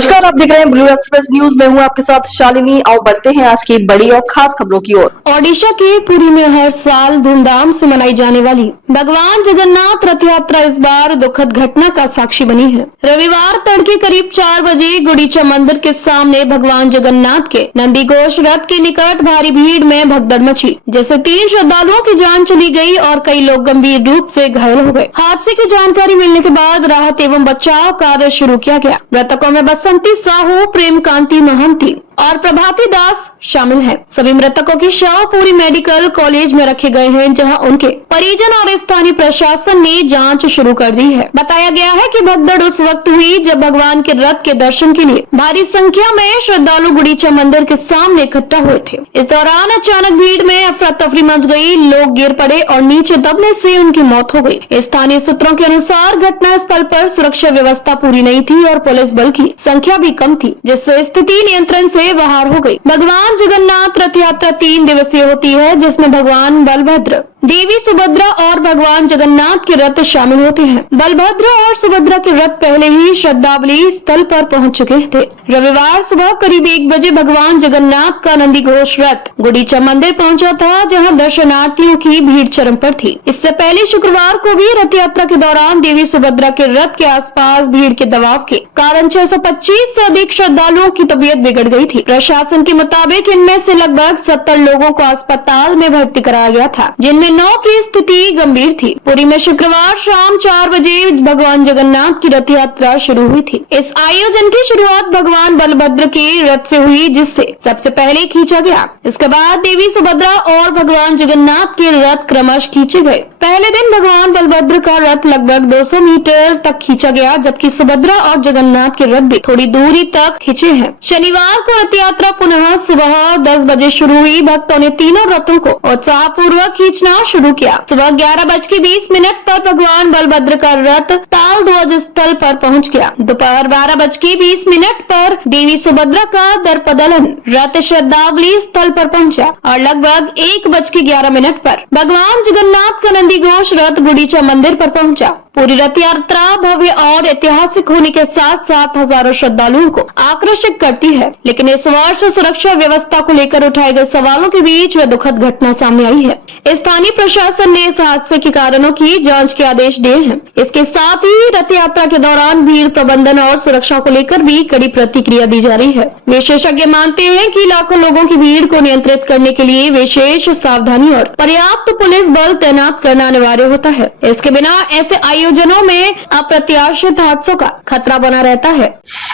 नमस्कार, आप देख रहे हैं ब्लू एक्सप्रेस न्यूज। मैं हूं आपके साथ शालिनी। आओ बढ़ते हैं आज की बड़ी और खास खबरों की ओर। ओडिशा के पुरी में हर साल धूमधाम से मनाई जाने वाली भगवान जगन्नाथ रथ यात्रा इस बार दुखद घटना का साक्षी बनी है। रविवार तड़के करीब 4 बजे गुंडीचा मंदिर के सामने भगवान जगन्नाथ के नंदी घोष रथ के निकट भारी भीड़ में भगदड़ मची, जिससे 3 श्रद्धालुओं की जान चली गई और कई लोग गंभीर रूप से घायल हो गए। हादसे की जानकारी मिलने के बाद राहत एवं बचाव कार्य शुरू किया गया। मृतकों में बसंती साहू, प्रेम कांति महंती और प्रभाती दास शामिल हैं। सभी मृतकों के शव पूरी मेडिकल कॉलेज में रखे गए हैं, जहां उनके परिजन और स्थानीय प्रशासन ने जांच शुरू कर दी है। बताया गया है कि भगदड़ उस वक्त हुई जब भगवान के रथ के दर्शन के लिए भारी संख्या में श्रद्धालु गुंडीचा मंदिर के सामने इकट्ठा हुए थे। इस दौरान अचानक भीड़ में अफरा तफरी मच गई, लोग गिर पड़े और नीचे दबने से उनकी मौत हो गई। स्थानीय सूत्रों के अनुसार घटना स्थल पर सुरक्षा व्यवस्था पूरी नहीं थी और पुलिस बल की संख्या भी कम थी, जिससे स्थिति नियंत्रण से बाहर हो गई। भगवान जगन्नाथ रथ यात्रा 3 दिवसीय होती है, जिसमें भगवान बलभद्र, देवी सुभद्रा और भगवान जगन्नाथ के रथ शामिल होते हैं। बलभद्र और सुभद्रा के रथ पहले ही श्रद्धांजलि स्थल पर पहुंच चुके थे। रविवार सुबह करीब 1 बजे भगवान जगन्नाथ का नंदी घोष रथ गुंडीचा मंदिर पहुंचा था, जहां दर्शनार्थियों की भीड़ चरम पर थी। इससे पहले शुक्रवार को भी रथ यात्रा के दौरान देवी सुभद्रा के रथ के आसपास भीड़ के दबाव के कारण 625 से अधिक श्रद्धालुओं की तबीयत बिगड़ गई थी। प्रशासन के मुताबिक इनमें से लगभग 70 लोगों को अस्पताल में भर्ती कराया गया था, जिनमें 9 की स्थिति गंभीर थी। पुरी में शुक्रवार शाम 4 बजे भगवान जगन्नाथ की रथ यात्रा शुरू हुई थी। इस आयोजन की शुरुआत भगवान बलभद्र के रथ से हुई, जिससे सबसे पहले खींचा गया। इसके बाद देवी सुभद्रा और भगवान जगन्नाथ के रथ क्रमश खींचे गए। पहले दिन भगवान बलभद्र का रथ लगभग 200 मीटर तक खींचा गया, जबकि सुभद्रा और जगन्नाथ के रथ भी थोड़ी दूरी तक खींचे हैं। शनिवार को रथ यात्रा पुनः सुबह 10 बजे शुरू हुई। भक्तों ने तीनों रथों को उत्साह पूर्वक खींचना शुरू किया। सुबह 11:20 पर भगवान बलभद्र का रथ ताल ध्वज स्थल पर पहुंच गया। दोपहर 12:20 पर देवी सुभद्रा का दर्पदलन रथ श्रद्धांजलि स्थल पर पहुंचा और लगभग 1:11 पर भगवान जगन्नाथ का नंदी घोष रथ गुंडीचा मंदिर पर पहुंचा। पूरी रथ यात्रा भव्य और ऐतिहासिक होने के साथ साथ हजारों श्रद्धालुओं को आकर्षित करती है, लेकिन इस वर्ष सुरक्षा व्यवस्था को लेकर उठाए गए सवालों के बीच वह दुखद घटना सामने आई है। स्थानीय प्रशासन ने इस हादसे के कारणों की जांच के आदेश दिए हैं। इसके साथ ही रथ यात्रा के दौरान भीड़ प्रबंधन और सुरक्षा को लेकर भी कड़ी प्रतिक्रिया दी जा रही है। विशेषज्ञ मानते हैं कि लाखों लोगों की भीड़ को नियंत्रित करने के लिए विशेष सावधानी और पर्याप्त पुलिस बल तैनात करना अनिवार्य होता है। इसके बिना ऐसे आयोजनों में अप्रत्याशित हादसों का खतरा बना रहता है।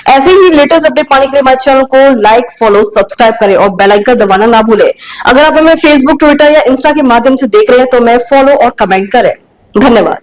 ऐसे ही लेटेस्ट अपडेट पाने के लिए हमारे चैनल को लाइक, फॉलो, सब्सक्राइब करें और बेल आइकन दबाना ना भूलें। अगर आप हमें फेसबुक, ट्विटर या इंस्टा के माध्यम से देख रहे हैं तो हमें फॉलो और कमेंट करें। धन्यवाद।